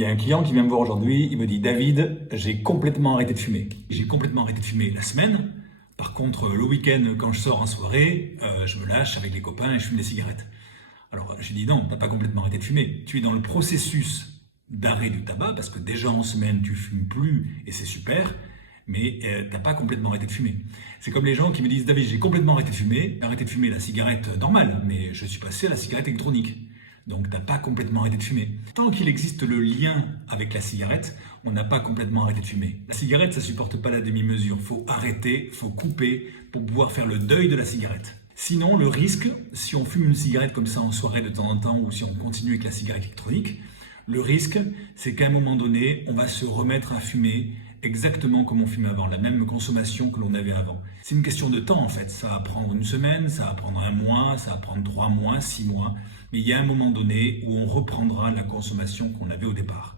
Il y a un client qui vient me voir aujourd'hui, il me dit: David, j'ai complètement arrêté de fumer. J'ai complètement arrêté de fumer la semaine. Par contre, le week-end, quand je sors en soirée, je me lâche avec les copains et je fume des cigarettes. Alors j'ai dit: non, t'as pas complètement arrêté de fumer. Tu es dans le processus d'arrêt du tabac parce que déjà en semaine tu fumes plus et c'est super, mais t'as pas complètement arrêté de fumer. C'est comme les gens qui me disent: David, j'ai complètement arrêté de fumer la cigarette normale, mais je suis passé à la cigarette électronique. Donc t'as pas complètement arrêté de fumer. Tant qu'il existe le lien avec la cigarette, on n'a pas complètement arrêté de fumer. La cigarette, ça supporte pas la demi-mesure. Faut arrêter, faut couper pour pouvoir faire le deuil de la cigarette. Sinon, le risque, si on fume une cigarette comme ça en soirée de temps en temps ou si on continue avec la cigarette électronique, le risque, c'est qu'à un moment donné, on va se remettre à fumer exactement comme on fumait avant, la même consommation que l'on avait avant. C'est une question de temps en fait, ça va prendre une semaine, ça va prendre un mois, ça va prendre 3 mois, 6 mois, mais il y a un moment donné où on reprendra la consommation qu'on avait au départ.